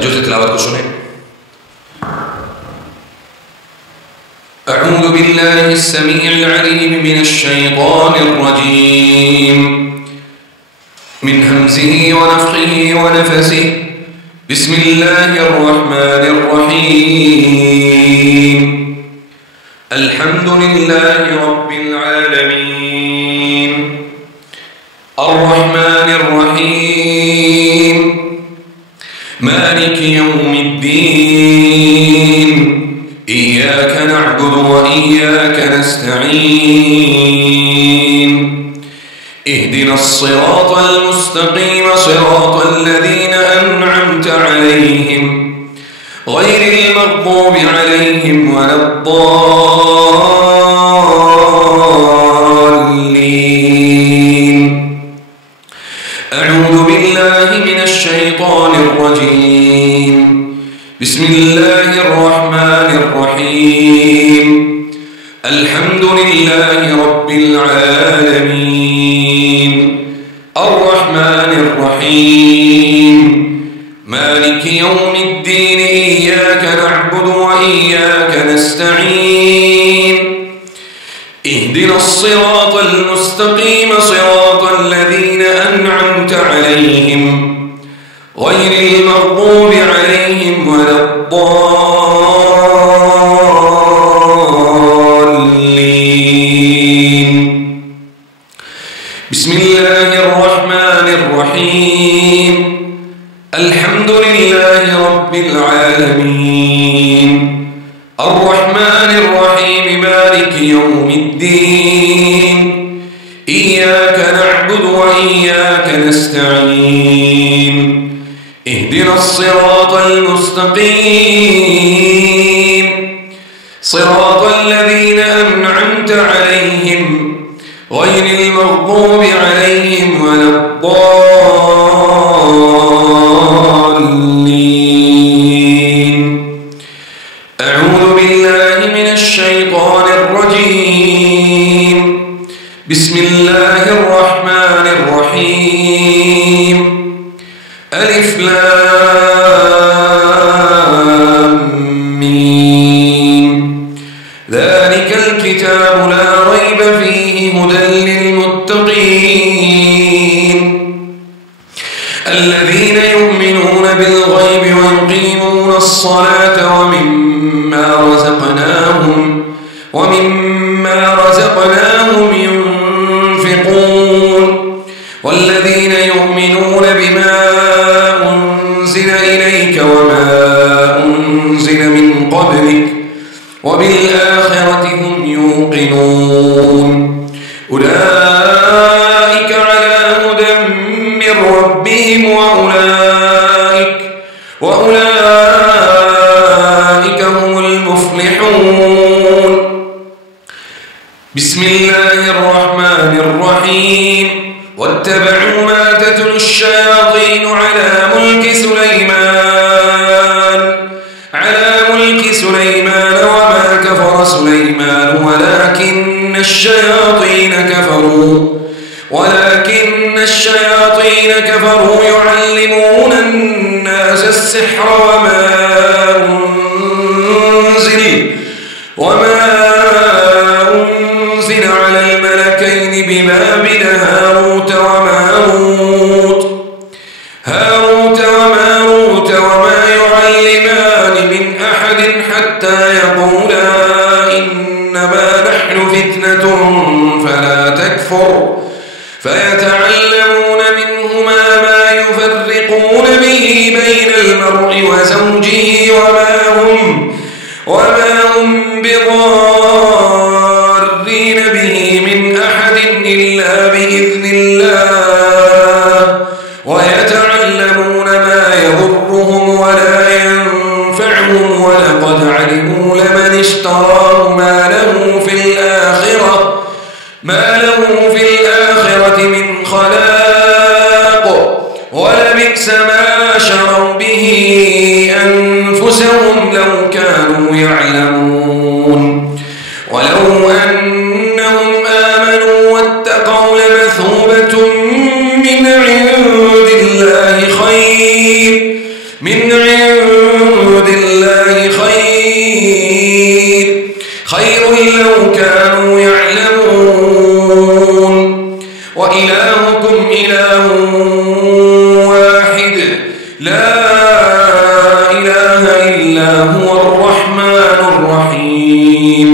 توجه تلاوت كشنه. أعوذ بالله السميع العليم من الشيطان الرجيم من همزه ونفخه ونفسه. بسم الله الرحمن الرحيم. الحمد لله رب العالمين الرحمن الرحيم مالك يوم الدين إياك نعبد وإياك نستعين اهدنا الصراط المستقيم صراط الذين أنعمت عليهم غير المغضوب عليهم ولا الضالين. أعوذ بالله من الشيطان الرجيم. بسم الله الرحمن الرحيم. الحمد لله رب العالمين الرحمن الرحيم مالك يوم الدين إياك نعبد وإياك نستعين اهدنا الصراط المستقيم صراط الذين أنعمت عليهم غير المغضوب عليهم ولا الضالين. بسم الله الرحمن الرحيم. الحمد لله رب العالمين الرحمن الرحيم مالك يوم الدين إياك نعبد وإياك نستعين اهدنا الصراط المستقيم صراط الذين أنعمت عليهم غير المغضوب عليهم ولا الضالين. أعوذ بالله من الشيطان الرجيم. بسم الله الرحمن الرحيم. ألف لام ميم. ذلك الكتاب لا ريب فيه هدى للمتقين الذين يؤمنون بالغيب ويقيمون الصلاة ومما رزقناهم ينفقون والذين يؤمنون بما أنزل إليك وما أنزل من قبلك وبالآخرة هم يوقنون أولئك على هدى من ربهم وأولئك هم المفلحون. بسم الله الرحمن الرحيم. واتبعوا ما تتلو الشياطين على ملك سليمان وما كفر سليمان ولكن الشياطين كفروا يعلمون الناس السحر وما أنزل على الملكين ببابل هاروت وماروت وما يعلمان من أحد حتى يقولا إنما نحن فتنة فلا تكفر فيتعلمون منهما ما يفرقون به بين المرء وزوجه وما هم بضارين به من أحد إلا بإذن الله ويتعلمون ما يضرهم ولا ينفعهم ولقد علموا لمن اشتراه ما له في الآخرة من خلاق ولبئس ما شروا به أنفسهم لو كانوا يعلمون. ولو أنهم آمنوا واتقوا لمثوبة من عند الله خير من عند الله خير لو كانوا يعلمون وإلهكم إله واحد لا إله إلا هو الرحمن الرحيم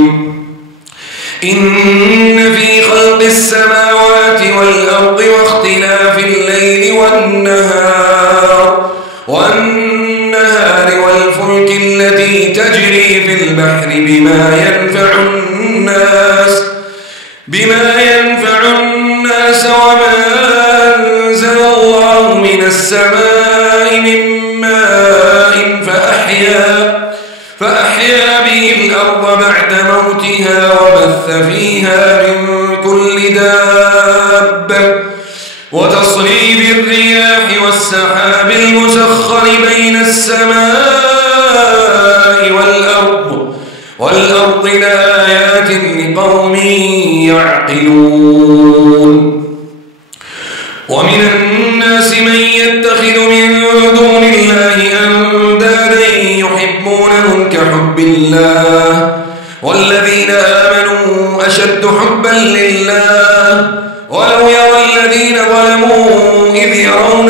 إن في خلق السماوات والأرض واختلاف الليل والنهار والفلك التي تجري في البحر بما ينفع الناس وما أنزل الله من السماء من ماء فأحيا به الأرض بعد موتها وبث فيها من كل دابة وتصريف الرياح والسحاب المسخر بين السماء والأرض لآيات لقوم يعقلون ومن الناس من يتخذ من دون الله أندادا يحبونهم كحب الله والذين آمنوا أشد حبا لله ولو يرى الذين ظلموا إذ يرون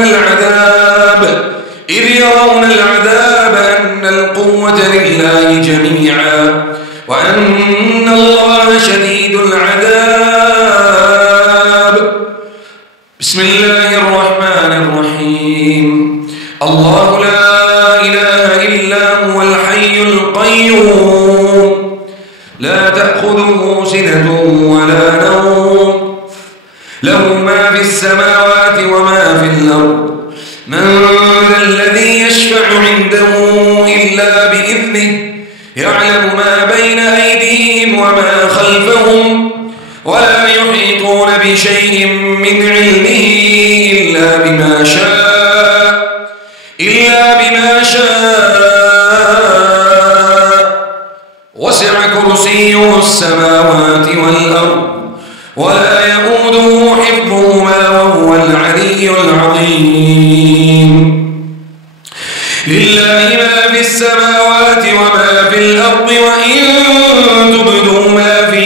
العذاب أن القوة لله جميعا وأن الله شديد العذاب. بسم الله الرحمن الرحيم. الله لا إله إلا هو الحي القيوم لا تأخذه سنة ولا نوم له ما في السماوات وما في الأرض من ذا الذي يشفع عنده إلا بإذنه يعلم ما بين أيديهم وما خلفهم ولا يحيطون بشيء من علمه إلا بما شاء وسع كرسيه السماوات والأرض ولا يؤوده حفظهما وهو العلي العظيم. لله ما في السماوات وما في الأرض وإن تبدوا ما في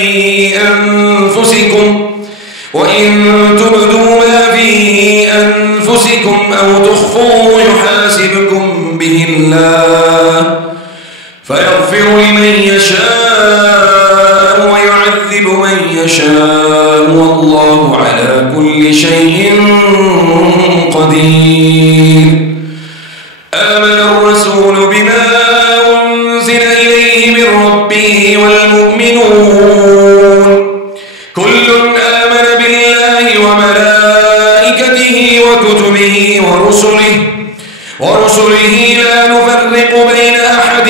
أنفسكم أو تخفوه يحاسبكم به الله فيغفر لمن يشاء ويعذب من يشاء والله على كل شيء قدير. آمن الرسول بما أنزل إليه من ربه والمؤمنون كل آمن بالله وملائكته وكتبه ورسله لا نفرق بين أحد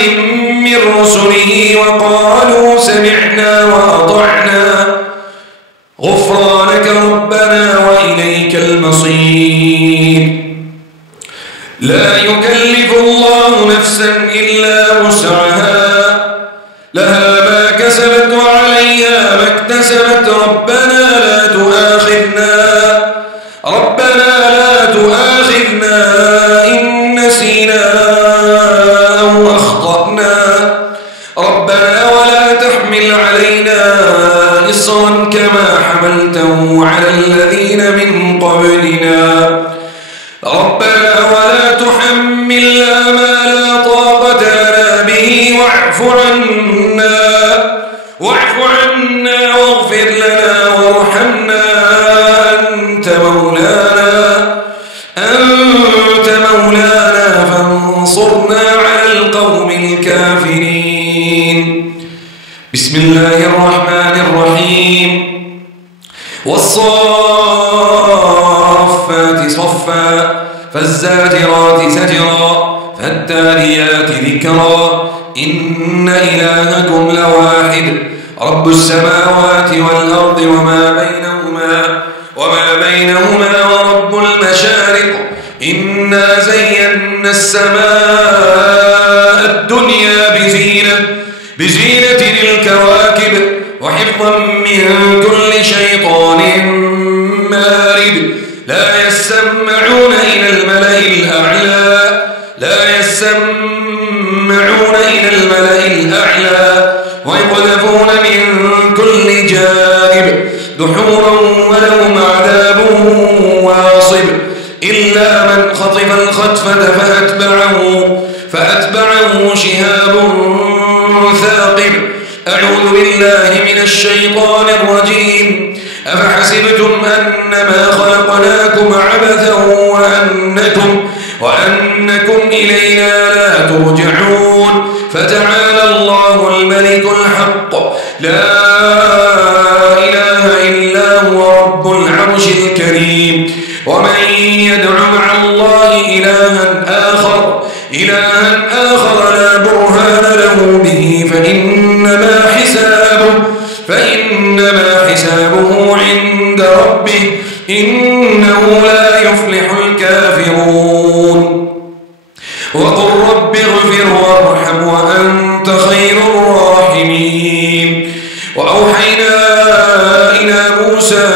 من رسله وقالوا سمعنا وأطعنا غفرانك ربنا وإليك المصير. لا يكلف الله نفسا إلا وسعها لها ما كسبت وعليها ما اكتسبت ربنا لا تؤاخذنا إن نسينا أو أخطأنا ربنا ولا تحمل علينا إصرا كما حملته على الذين من قبلنا ربنا ولا تحملنا ما لا طاقة لنا به واعف عنا واغفر لنا وارحمنا أنت مولانا فانصرنا على القوم الكافرين. بسم الله الرحمن الرحيم. والصافات صفا فالزاجرات زجرا فالتاليات ذكرا إن إلهكم لواحد رب السماوات والأرض وما بينهما ورب المشارق إنا زينا السماء الدنيا بزينة الكواكب وحفظا من كل شيطان مارد لا يسمعون إلى الملأ الأعلى ويسمعون إلى الملأ الأعلى ويقذفون من كل جانب دحورا ولهم عذاب واصب إلا من خطف الخطفة فأتبعه شهاب ثاقب. أعوذ بالله من الشيطان الرجيم. أفحسبتم أنما خلقناكم عبثا وأنكم إلينا لا ترجعون فتعالى الله الملك الحق لا إله إلا هو رب العرش الكريم. ومن يدع مع الله إلها آخر لا برهان له به فإنما حسابه عند ربه إنه لا يفلح الكافرون. وقل رب اغفر وارحم وأنت خير الراحمين. وأوحينا إلى موسى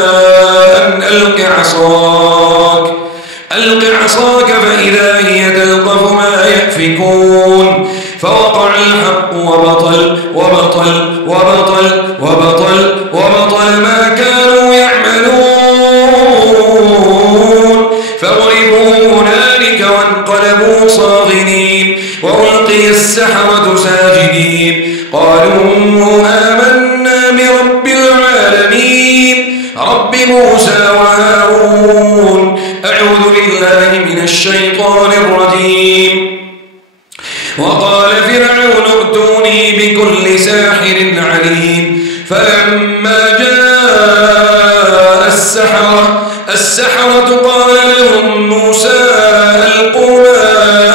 أن ألق عصاك فإذا هي تلقف ما يأفكون فوقع الحق وبطل ما كانوا يعملون فغلبوا هنالك وانقلبوا صاغرين وألقي السحرة ساجدين قالوا آمنا برب العالمين رب موسى وهارون. أعوذ بالله من الشيطان الرجيم. وقال فرعون ائتوني بكل ساحر عليم. فلما جاء السحرة قال لهم موسى ألقوا ما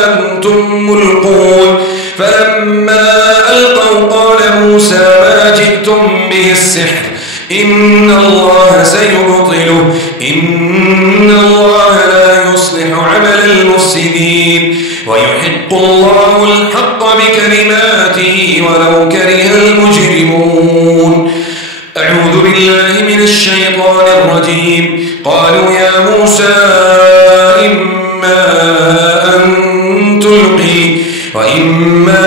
أنتم ملقون. فلما ألقوا قال موسى ما جئتم به السحر إن الله سيبطله إن الله لا يصلح عمل المفسدين ويحق الله الحق بكلماته ولو كره المجرمون. أعوذ بالله من الشيطان الرجيم. قالوا يا موسى إما أن تلقي وإما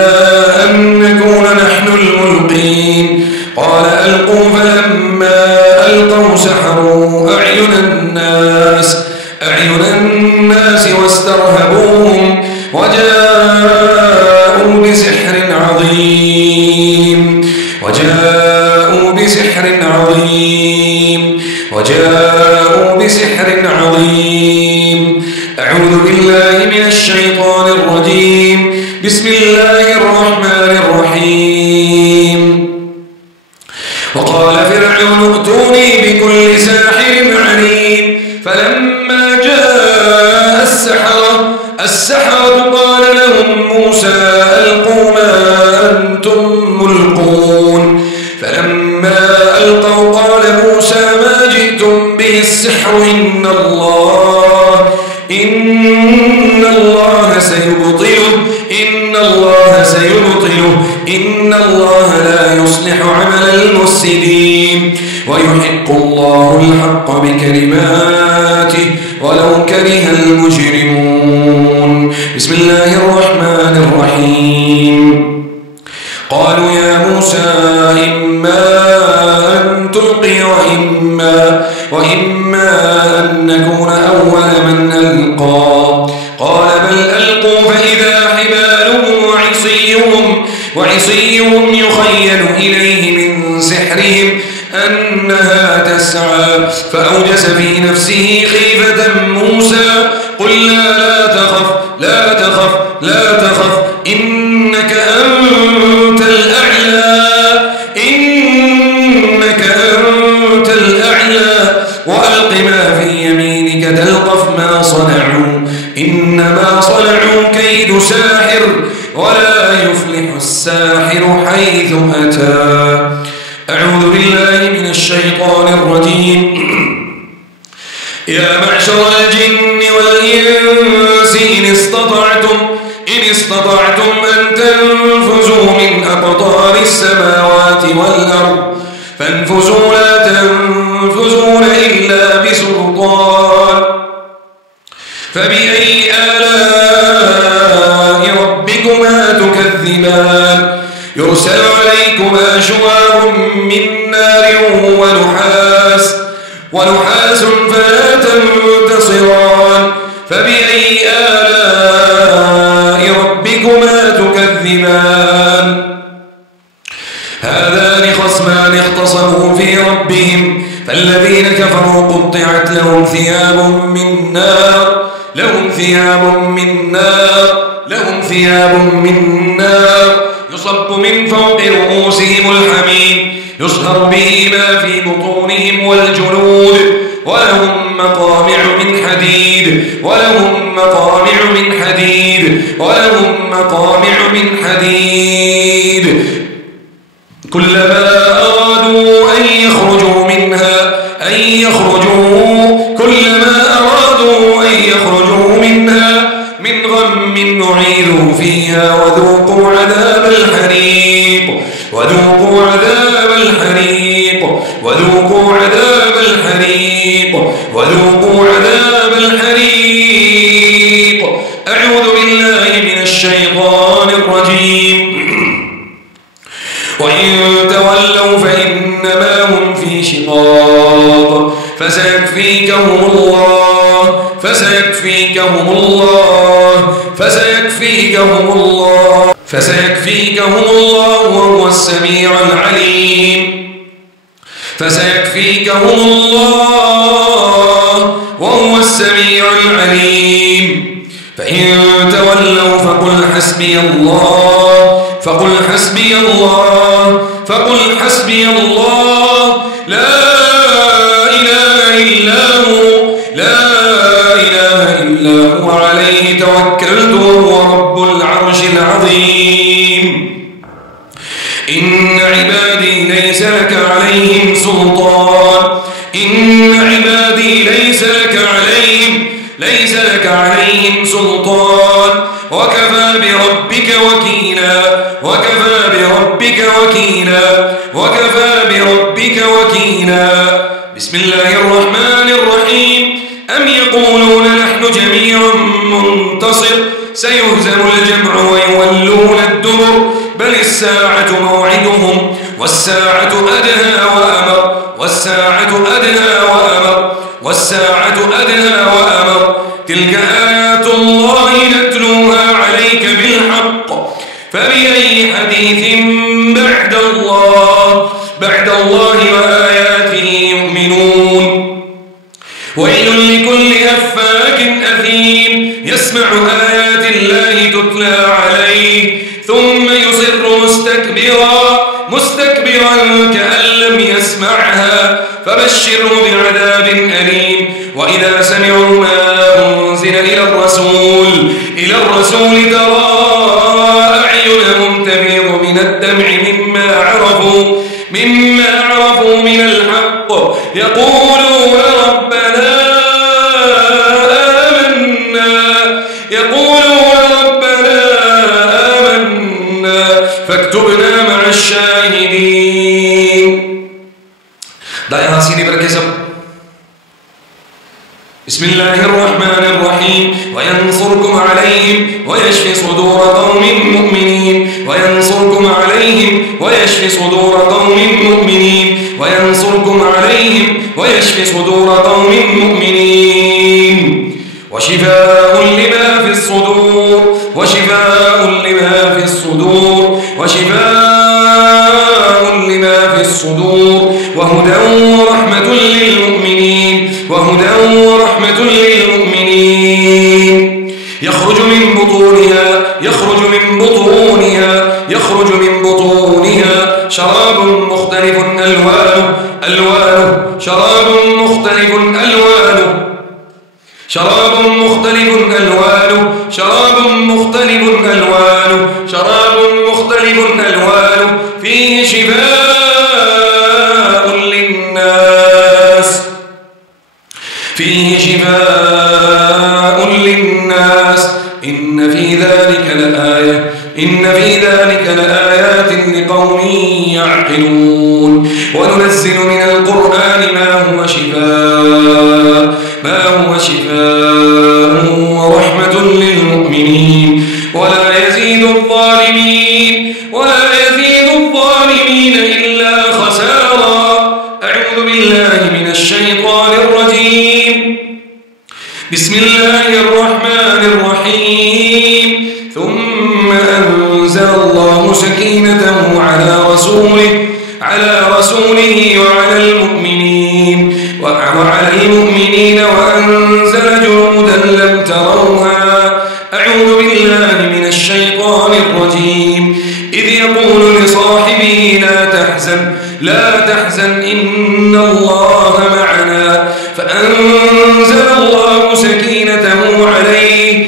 أن نكون نحن الملقين. قال ألقوا فلما ألقوا سحروا أعين الناس واسترهبوهم وجاءوا بسحر عظيم. أعوذ بالله من الشيطان الرجيم. بسم الله الرحمن الرحيم. وقال فرعون ائتوني بكل ساحر عليم. فلما جاء السحرة قال لهم موسى ألقوا ما أنتم ملقون. فلما ألقوا قال موسى ما جئتم به السحر إن الله سيبطله إن الله لا يصلح عمل المفسدين ويحق الله الحق بكلماته ولو كره المجرمون. بسم الله الرحمن الرحيم. قالوا يا موسى إما أن تلقي وإما أن نكون أول من ألقى. قال بل ألقوا فإذا حبالهم وعصيهم يخيل إليه من سحرهم أنها تسعى فأوجس في نفسه خيفة موسى قلنا لا تخف إنك أنت الأعلى وألق ما في يمينك تلقف ما صنعوا إنما صنعوا كيد ساحر ولا يفلح الساحر حيث أتى. أعوذ بالله من الشيطان الرجيم. يا معشر الجن والإنس إن استطعتم أن تنفذوا من أقطار السماوات والأرض فانفذوا لا تنفذون إلا بسلطان. فبأي آلاء ربك ربكما تكذبان يرسل عليكما شواظ من نار ونحاس فلا تنتصران فبأي آلاء ربكما تكذبان هذان خصمان اختصموا في ربهم فالذين كفروا قطعت لهم ثياب من نار يصب من فوق رؤوسهم الحميم يصهر به ما في بطونهم والجلود ولهم مقامع من حديد كلما أرادوا أن يخرجوا منها من غم نعيذوا فيها وذوقوا عذاب الحريق أعوذ بالله من الشيطان الرجيم وإن تولوا فإنما هم في شقاق فسيكفيكهم الله وهو السميع العليم فإن تولوا فقل حسبي الله لا إله إلا هو عليه توكلت وهو رب العرش العظيم إن عبادي ليس لك عليهم سلطان وكفى بربك وكيلا بسم الله الرحمن الرحيم أم يقولون نحن جميع منتصر سيهزم الجمع ويولون الدبر بل الساعة موعدهم والساعة أدنى وأمر تلك آيات الله نتلوها عليك بالحق فبأي حديث بعد الله وآياته يؤمنون ويل لكل أفاك أثيم يسمع آيات الله تتلى عليه ثم يصر مستكبرا كأن لم يسمعها فبشره بعذاب أليم وإذا سمعوا ما أنزل إلى الرسول ترى أعينهم تفيض من الدمع مما عرفوا من الحق يقولون ربنا آمنا فاكتبنا مع الشاهدين. دائما سيدي بركزم. بسم الله الرحمن الرحيم وينصركم عليهم ويشفي صدور قوم مؤمنين وشفاء لما في الصدور وهدى ورحمة للمؤمنين يخرج من بطونها شراب مختلف ألوانه فيه شفاء للناس إن في ذلك لآيات لقوم يعقلون وننزل من القرآن ما هو شفاء ورحمة للمؤمنين ولا يزيد الظالمين ولا يزيد الظالمين إلا خسارا. أعوذ بالله من الشيطان الرجيم. بسم الله الرحمن الرحيم. ثم أنزل الله سكينته على رسوله وعلى المؤمنين وأنزل جنودا لم تروها. أعوذ بالله من الشيطان الرجيم. إذ يقول لصاحبه لا تحزن إن الله معنا فأنزل الله سكينته عليه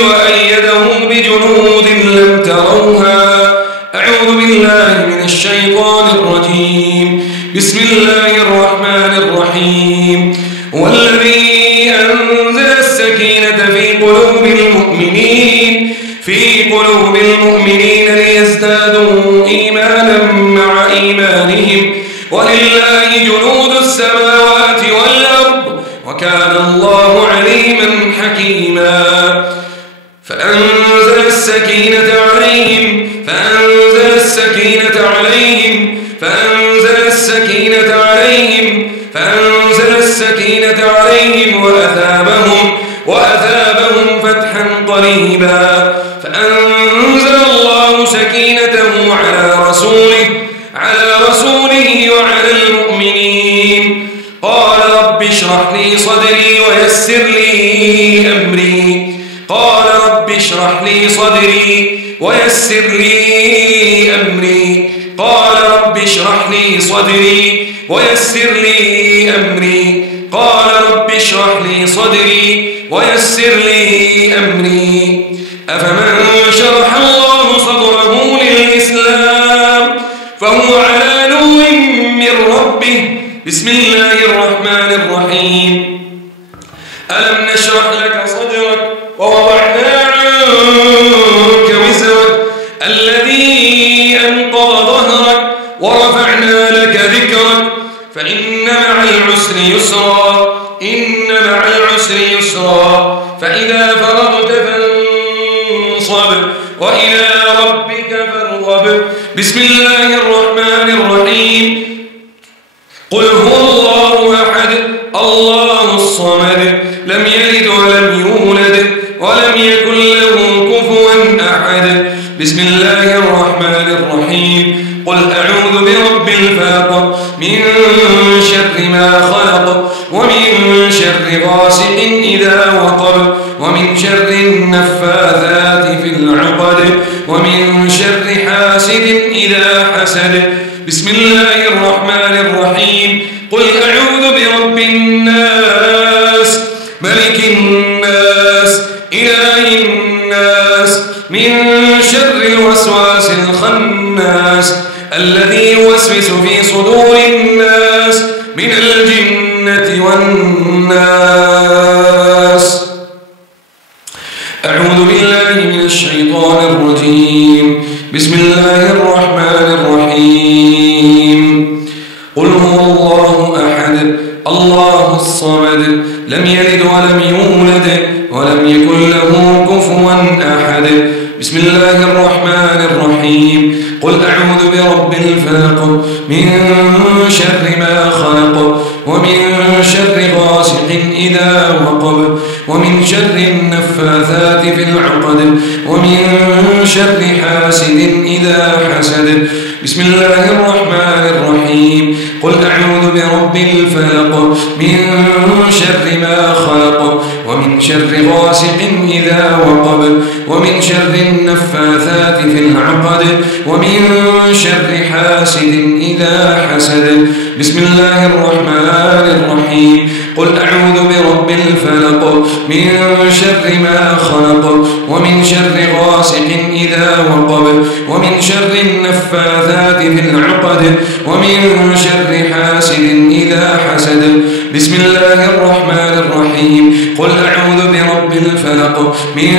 وأيده بجنود لم تروها. أعوذ بالله من الشيطان الرجيم. بسم الله الرحمن الرحيم. والذي أنزل السكينة في قلوب المؤمنين ليزدادوا إيمانا مع إيمانهم ولله جنود السماوات والأرض وكان الله عليما حكيما. فأنزل السكينة عليهم وأثابهم فتحا قريبا. فأنزل الله سكينته على رسوله وعلى المؤمنين. قال رب اشرح لي صدري ويسر لي أمري. أفمن شرح الله صدره للإسلام فهو على نور من ربه. بسم الله الرحمن الرحيم. ألم نشرح لك صدرك ووضعنا عنك وزرك الذي أنقض ظهرك ورفعنا لك ذكرك فإن مع العسر يسرا فإذا فرغت فانصب وإلى ربك فارغب. بسم الله الرحمن الرحيم. قل هو الله أحد الله الصمد لم يلد ولم يولد ولم يكن له كفوا أحد. بسم الله الرحمن الرحيم. قل أعوذ برب الفلق من شر ما خلق ومن شر غاسق إذا وقب ومن شر النفاثات في العقد ومن شر حاسد إذا حسد. بسم الله الرحمن الرحيم. قل أعوذ برب الناس ملك الناس إله الناس من شر الوسواس الخناس الذي يوسوس في صدور الناس من الجنة والناس. أعوذ بالله من الشيطان الرجيم. بسم الله الرحمن الرحيم. قل هو الله أحد الله الصمد لم يلد ولم يولد ولم يكن له كفوا أحد. بسم الله الرحمن الرحيم. قل أعوذ برب الفلق من شر ما خلق ومن شر غاسق إذا وقب ومن شر النفاثات في العقد ومن شر حاسد إذا حسد. بسم الله الرحمن الرحيم. قل أعوذ برب الفلق من شر ما خلق ومن شر غاسق إذا وقب ومن شر النفاثات في العقد ومن شر حاسد إذا حسد. بسم الله الرحمن الرحيم. قل أعوذ برب الفلق من شر ما خلق ومن شر غاسق إذا وقب ومن شر النفاثات في العقد ومن شر حاسد إذا حسد. بسم الله الرحمن الرحيم. قل أعوذ برب برب الفلق من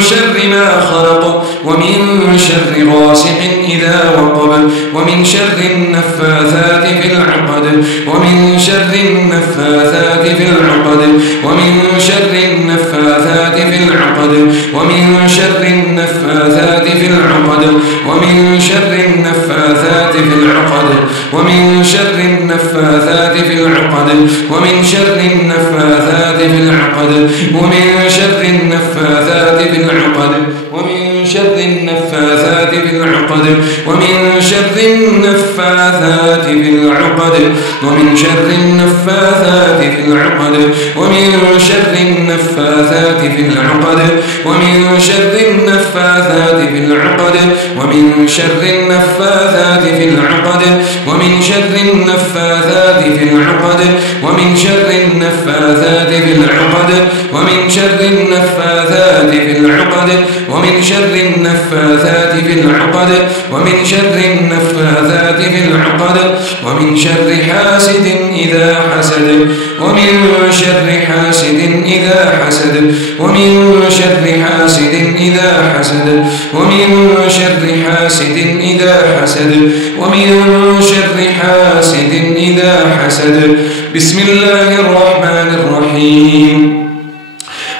شر ما خلق ومن شر غاسق إذا وقب ومن شر النفاثات في العقد ومن شر النفاثات في العقد ومن شر النفاثات في العقد ومن شر النفاثات في العقد ومن شر النفاثات في العقد ومن شر النفاثات في العقد ومن شر النفاثات في العقد ومن شر النفاثات في العقد ومن شر النفاثات في العقد ومن شر النفاثات في العقد ومن شر النفاثات في العقد ومن شر النفاثات في العقد ومن شر النفاثات في العقد ومن شر النفاثات في العقد ومن شر النفاثات في العقد ومن شر النفاثات في العقد ومن شر النفاثات في العقد ومن شر النفاثات في العقد ومن شر النفاثات في العقد ومن شر حاسد إذا حسد ومن شر حاسد إذا حسد ومن شر حاسد إذا حسد ومن شر حاسد إذا حسد ومن شر حاسد إذا حسد. بسم الله الرحمن الرحيم.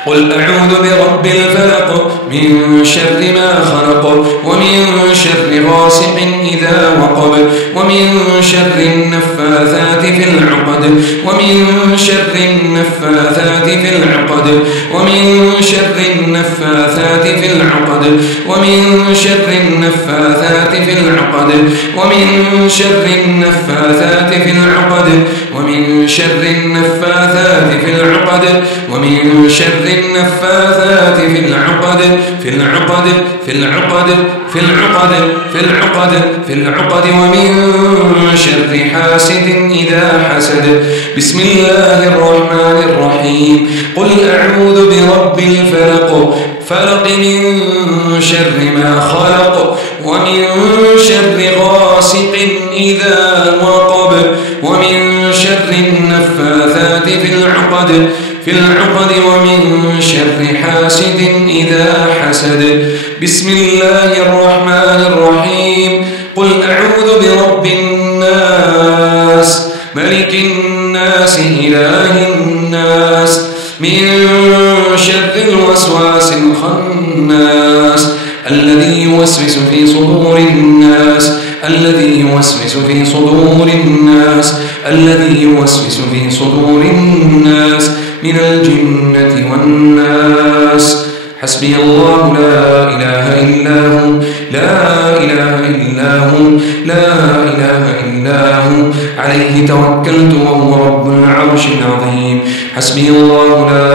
قل أعوذ برب الفلق من شر ما خلق ومن شر غاسق إذا وقب ومن شر النفاثات في العقد ومن شر النفاثات في العقد ومن شر النفاثات في العقد ومن شر النفاثات في العقد ومن شر النفاثات في العقد ومن شر النفاثات في العقد ومن شر النفاثات في العقد في العقد في العقد في العقد في العقد في العقد ومن شر حاسد إذا حسد. بسم الله الرحمن الرحيم. قل أعوذ برب الفلق فلق من شر ما خلق ومن شر غاسق إذا وقب ومن شر النفاثات في العقد ومن شر حاسد إذا حسد. بسم الله الرحمن الرحيم. قل أعوذ برب الناس ملك الناس إله الناس من شر الوسواس الخناس الذي يوسوس في صدور الناس الذي يوسوس في صدور الناس الذي يوسوس في صدور الناس من الجنة والناس. حسبي الله لا إله إلا هو لا إله إلا هو لا إله إلا هو عليه توكلت وهو رب العرش العظيم. حسبي الله لا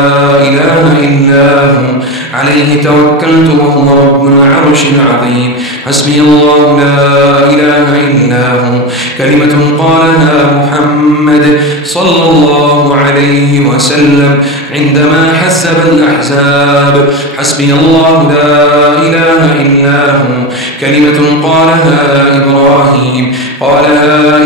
إله إلا هو عليه توكلت وهو رب العرش العظيم. حسبي الله لا إله إلا هو كلمة قالها محمد صلى الله عليه وسلم عندما حسب الأحزاب. حسبي الله لا إله إلا هو كلمة قالها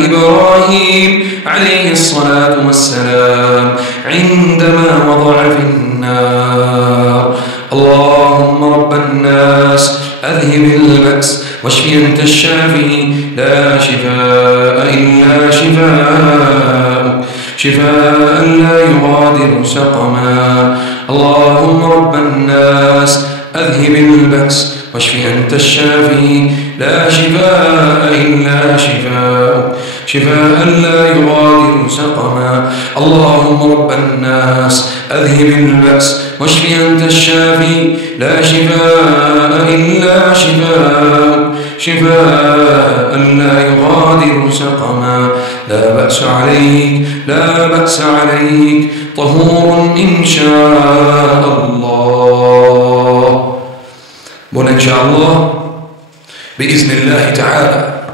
إبراهيم عليه الصلاة والسلام عندما وضع في النار. اللهم رب الناس أذهب البأس واشف أنت الشافي لا شفاء إلا شفاءك شفاء لا يغادر سقما. اللهم رب الناس أذهب البأس واشف أنت الشافي لا شفاء إلا شفاءك شفاء لا يغادر سقما. اللهم رب الناس أذهب البأس واشف أنت الشافي لا شفاء إلا شفاءك شفاء لا يغادر سقما. لا بأس عليك لا بأس عليك طهور إن شاء الله. وإن شاء الله بإذن الله تعالى